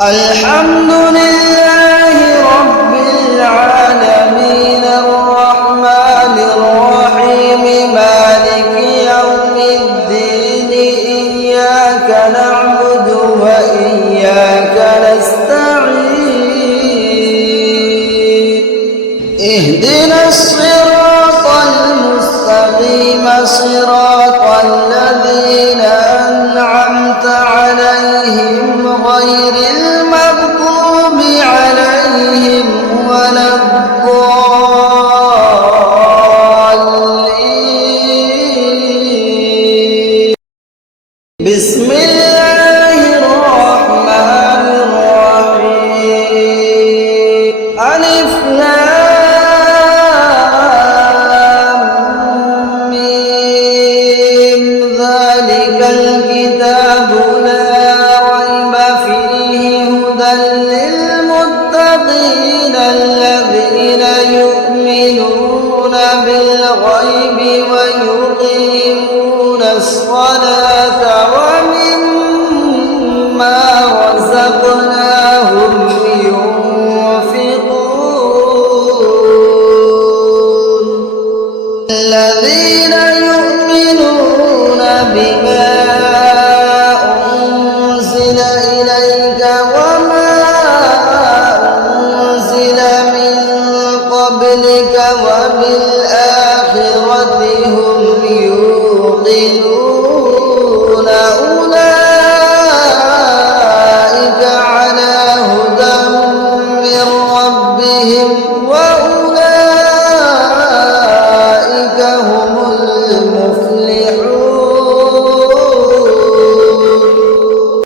الحمد لله رب العالمين الرحمن الرحيم مالك يوم الدين إياك نعبد وإياك نستعين اهدنا الصراط المستقيم صراط الذين أنعمت عليهم غير المغضوب عليهم ولا الضالين بسم الله الرحمن الرحيم ألف لام ميم ذلك الكتاب لا ريب فيه هدى للمتقين الذين يؤمنون بالغيب ويقيمون الصلاة ومما رزقناهم